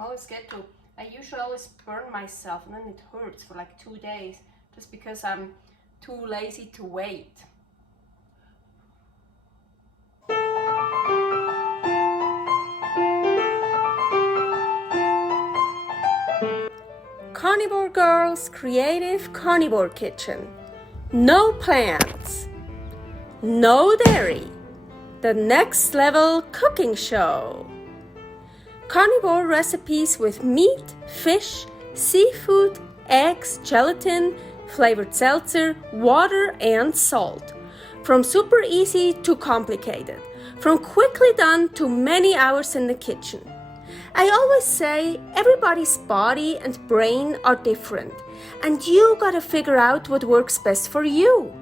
I'm always scared to. I usually always burn myself and then it hurts for like 2 days just because I'm too lazy to wait. Carnivore Girl's Creative Carnivore Kitchen. No plants, no dairy, the next level cooking show. Carnivore recipes with meat, fish, seafood, eggs, gelatin, flavored seltzer, water, and salt. From super easy to complicated, from quickly done to many hours in the kitchen. I always say everybody's body and brain are different, and you gotta figure out what works best for you.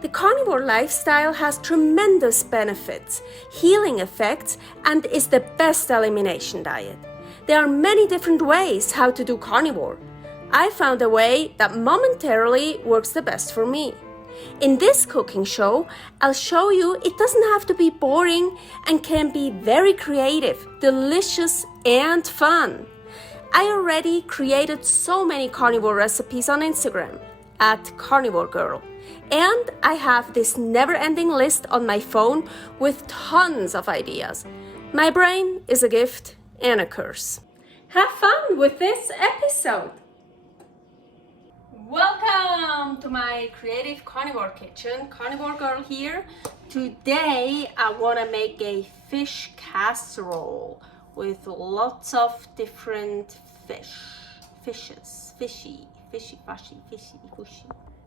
The carnivore lifestyle has tremendous benefits, healing effects, and is the best elimination diet. There are many different ways how to do carnivore. I found a way that momentarily works the best for me. In this cooking show, I'll show you it doesn't have to be boring and can be very creative, delicious, and fun. I already created so many carnivore recipes on Instagram at karnivorgirl. And I have this never-ending list on my phone with tons of ideas. My brain is a gift and a curse. Have fun with this episode! Welcome to my creative carnivore kitchen. Carnivore Girl here. Today I want to make a fish casserole with lots of different fishes. Fishy.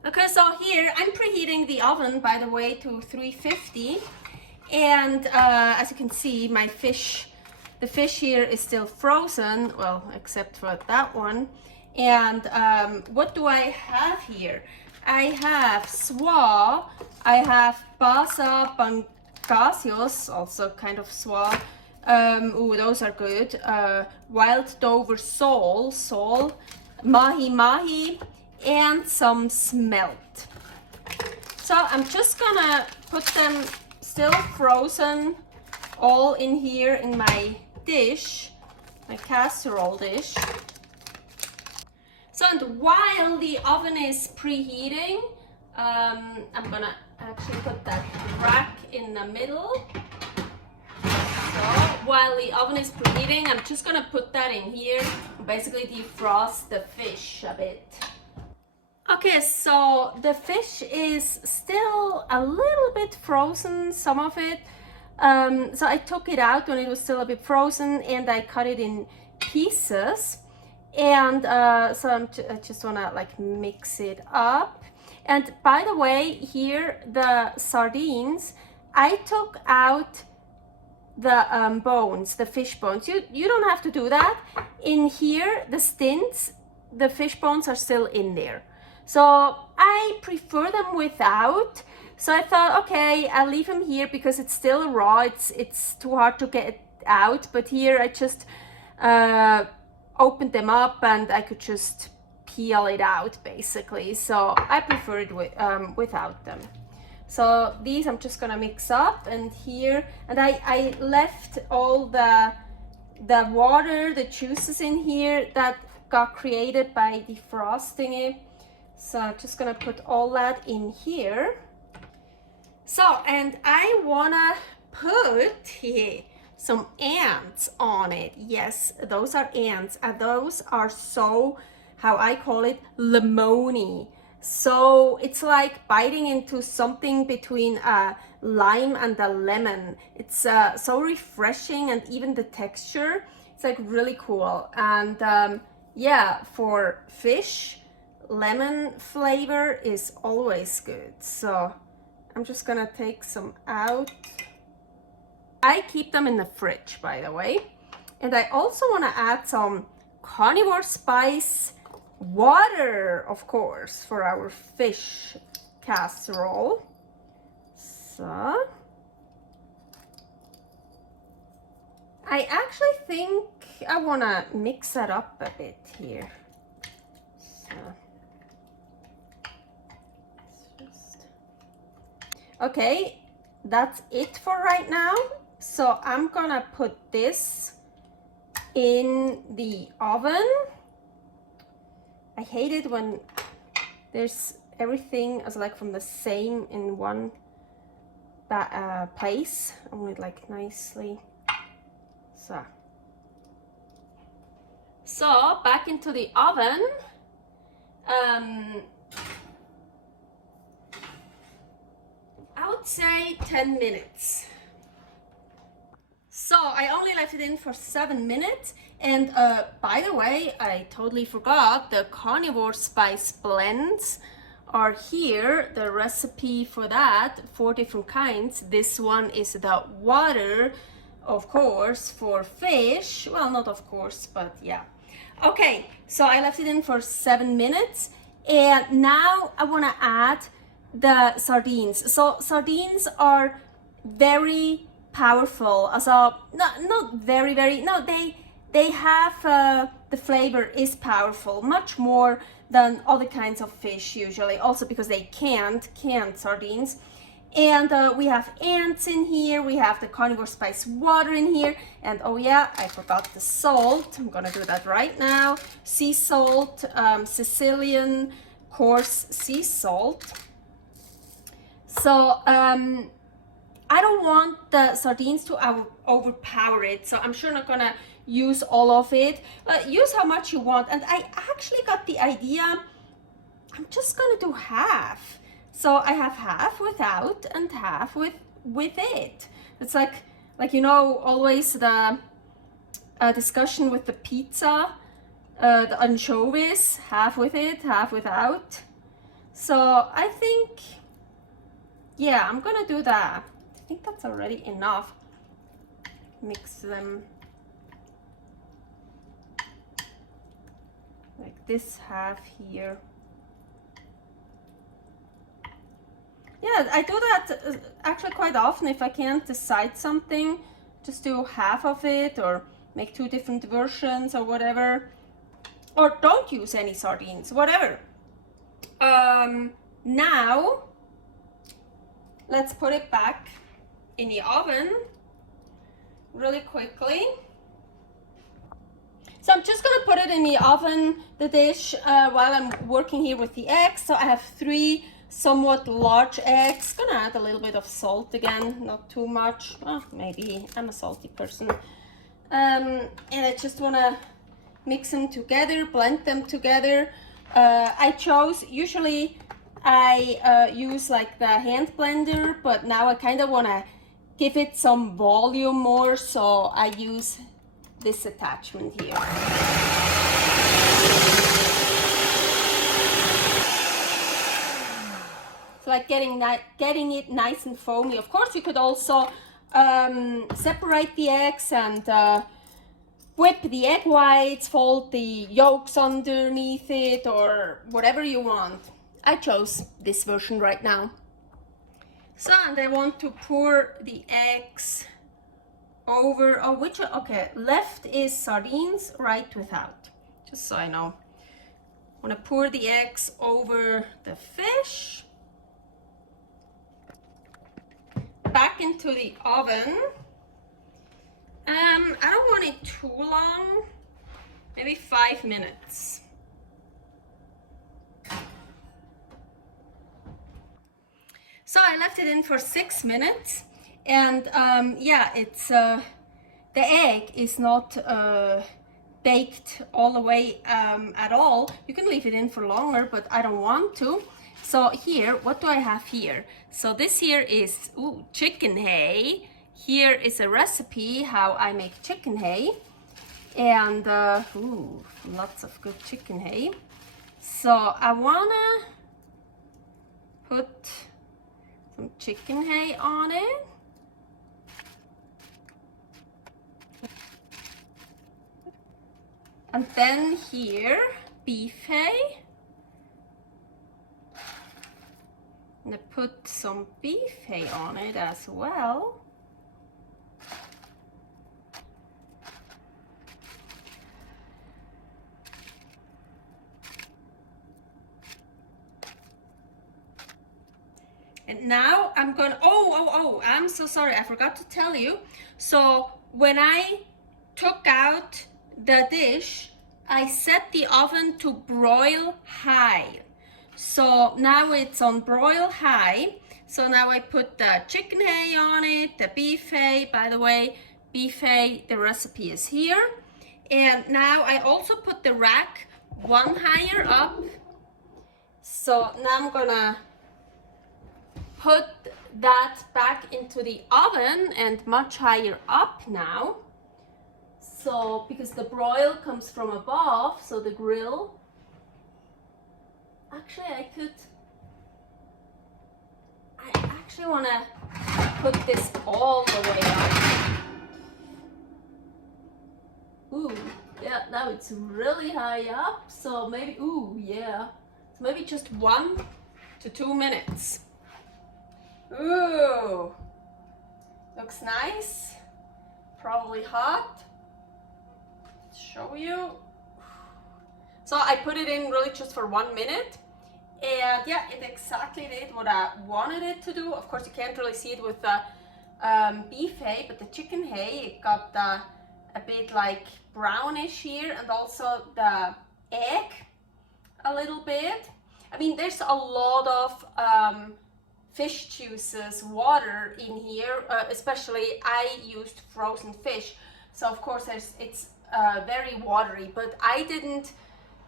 Okay, so here I'm preheating the oven, by the way, to 350. And as you can see, the fish here is still frozen, well, except for that one. And what do I have here? I have swai, I have basa pangasius, also kind of swai. Those are good. Wild Dover sole, mahi, and some smelt. So I'm just gonna put them still frozen all in here in my dish, my casserole dish. So, and while the oven is preheating, I'm gonna actually put that rack in the middle. So while the oven is preheating, I'm just gonna put that in here and basically defrost the fish a bit. Okay, so the fish is still a little bit frozen, some of it. So I took it out when it was still a bit frozen and I cut it in pieces. And so I just wanna like mix it up. And by the way, here the sardines, I took out the bones, the fish bones. You don't have to do that. In here, the stints, the fish bones are still in there. So I prefer them without. So I thought, okay, I'll leave them here because it's still raw. It's too hard to get it out. But here I just opened them up and I could just peel it out basically. So I prefer it without them. So these I'm just gonna mix up, and here, and I left all the water, the juices in here that got created by defrosting it. So I'm just gonna put all that in here. So, and I wanna put here some ants on it. Yes, those are ants, and those are so, how I call it, lemony. So it's like biting into something between a lime and a lemon. It's so refreshing, and even the texture, it's like really cool. And yeah, for fish, lemon flavor is always good. So I'm just gonna take some out. I keep them in the fridge, by the way. And I also wanna add some carnivore spice water, of course, for our fish casserole. So I actually think I wanna mix that up a bit here. So okay, that's it for right now. So I'm gonna put this in the oven. I hate it when there's everything as like from the same in one place. I want it like nicely. So back into the oven. I would say 10 minutes. So I only left it in for 7 minutes. And by the way, I totally forgot, the carnivore spice blends are here. The recipe for that, 4 different kinds. This one is the water, of course, for fish. Well, not of course, but yeah. Okay, so I left it in for 7 minutes. And now I want to add the sardines. So sardines are very powerful. Also, not very, no, they have, the flavor is powerful, much more than other kinds of fish usually, also because they canned sardines. And we have ants in here, we have the carnivore spice water in here, and oh yeah, I forgot the salt. I'm gonna do that right now. Sea salt, Sicilian coarse sea salt. So I don't want the sardines to overpower it, so I'm sure not gonna use all of it, but use how much you want. And I actually got the idea, I'm just gonna do half. So I have half without and half with it. It's like you know, always the discussion with the pizza, the anchovies, half with it, half without. So I think, yeah, I'm gonna do that. I think that's already enough. Mix them like this half here. Yeah, I do that actually quite often. If I can't decide something, just do half of it or make 2 different versions or whatever. Or don't use any sardines, whatever. Now, let's put it back in the oven really quickly. So I'm just gonna put it in the oven, the dish, while I'm working here with the eggs. So I have 3 somewhat large eggs. Gonna add a little bit of salt again, not too much. Well, maybe I'm a salty person. And I just wanna mix them together, blend them together. I chose, usually I use like the hand blender, but now I kind of wanna give it some volume more, so I use this attachment here. It's like getting it nice and foamy. Of course, you could also separate the eggs and whip the egg whites, fold the yolks underneath it, or whatever you want. I chose this version right now. So, and I want to pour the eggs over, okay, left is sardines, right without, just so I know. I want to pour the eggs over the fish. Back into the oven. I don't want it too long, maybe 5 minutes. So I left it in for 6 minutes, and yeah, it's the egg is not baked all the way at all. You can leave it in for longer, but I don't want to. So here, what do I have here? So this here is chicken hay. Here is a recipe how I make chicken hay, and lots of good chicken hay. So I wanna put some chicken hay on it. And then here, beef hay. And I put some beef hay on it as well. And now I'm gonna, I'm so sorry, I forgot to tell you. So when I took out the dish, I set the oven to broil high. So now it's on broil high. So now I put the chicken hay on it, the beef hay. By the way, beef hay, the recipe is here. And now I also put the rack one higher up. So now I'm gonna put that back into the oven and much higher up now. So, because the broil comes from above, so the grill. Actually, I actually want to put this all the way up. Ooh, yeah, now it's really high up. So maybe, ooh, yeah. So maybe just 1 to 2 minutes. Ooh, looks nice. Probably hot. Show you. So I put it in really just for 1 minute, and yeah, it exactly did what I wanted it to do. Of course, you can't really see it with the beef hay, but the chicken hay, it got a bit like brownish here, and also the egg a little bit. I mean, there's a lot of fish juices, water in here, especially I used frozen fish, so of course it's very watery, but I didn't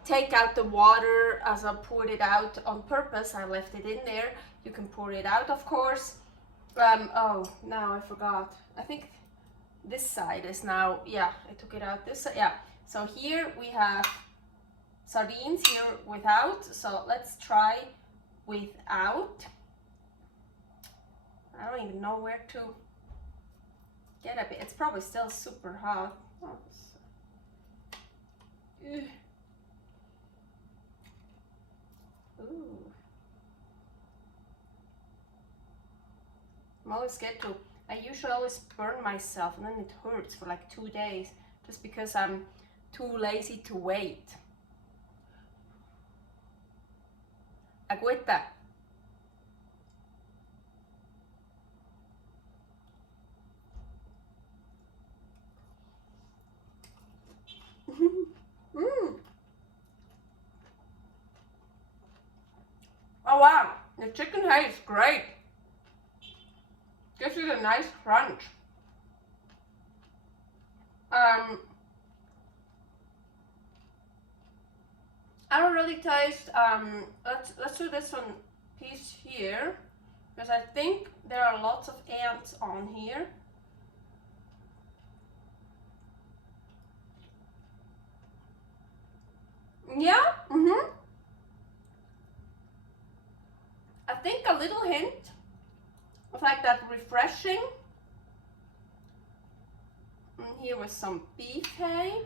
take out the water as I poured it out on purpose. I left it in there. You can pour it out, of course. Oh, now I forgot. I think this side is now, yeah, I took it out this side, yeah. So here we have sardines here without, so let's try without. I don't even know where to get a bit. It's probably still super hot. Oh, ooh. I'm always scared to, I usually always burn myself and then it hurts for like 2 days just because I'm too lazy to wait. Agüita. Oh wow, the chicken hay is great. Gives you a nice crunch. I don't really taste, let's do this one piece here, because I think there are lots of ants on here. Yeah, I think a little hint of like that refreshing. And here with some beef hay.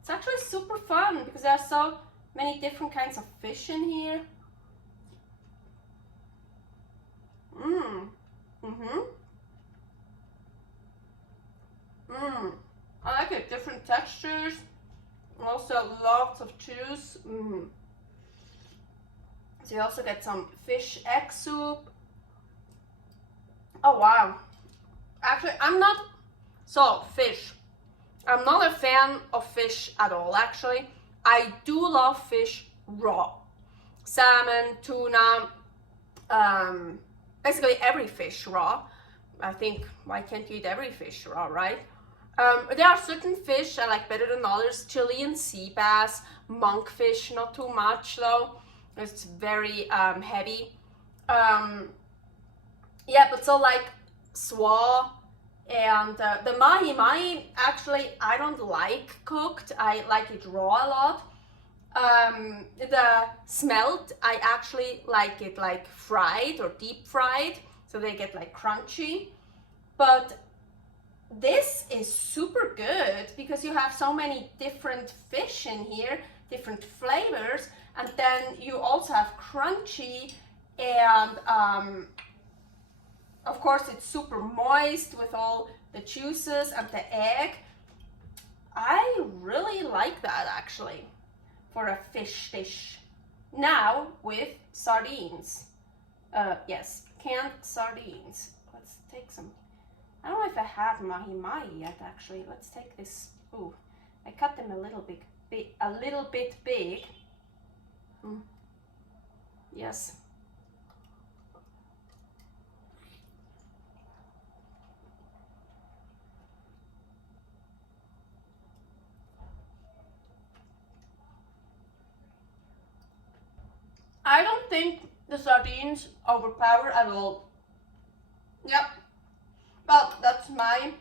It's actually super fun because there are so many different kinds of fish in here. I like it, different textures, also lots of juice. So you also get some fish egg soup. Oh wow. Actually, fish. I'm not a fan of fish at all, actually. I do love fish raw. Salmon, tuna, basically every fish raw. I think, why can't you eat every fish raw, right? There are certain fish I like better than others. Chilean sea bass, monkfish, not too much though. It's very heavy. Yeah, but so like swai and the mahi, actually I don't like cooked. I like it raw a lot. The smelt, I actually like it like fried or deep fried, so they get like crunchy. But this is super good because you have so many different fish in here, different flavors, and then you also have crunchy, and of course it's super moist with all the juices and the egg. I really like that actually for a fish dish. Now with sardines. Yes, canned sardines. Let's take some. I don't know if I have mahi yet actually. Let's take this. Ooh, I cut them a little bit big. Yes. I don't think the sardines overpower at all. Yep. Well, that's my...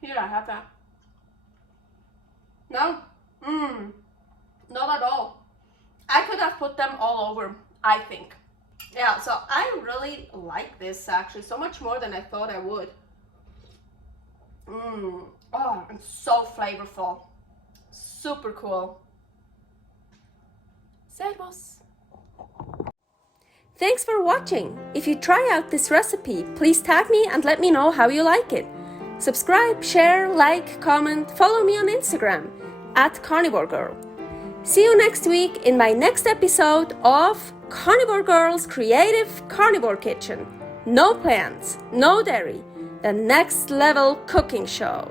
Here, I have that. No. Not at all. I could have put them all over, I think. Yeah, so I really like this actually, so much more than I thought I would. Oh, it's so flavorful. Super cool. Servus. Thanks for watching. If you try out this recipe, please tag me and let me know how you like it. Subscribe, share, like, comment, follow me on Instagram @karnivorgirl. See you next week in my next episode of Carnivore Girl's Creative Carnivore Kitchen. No plants, no dairy, the next level cooking show.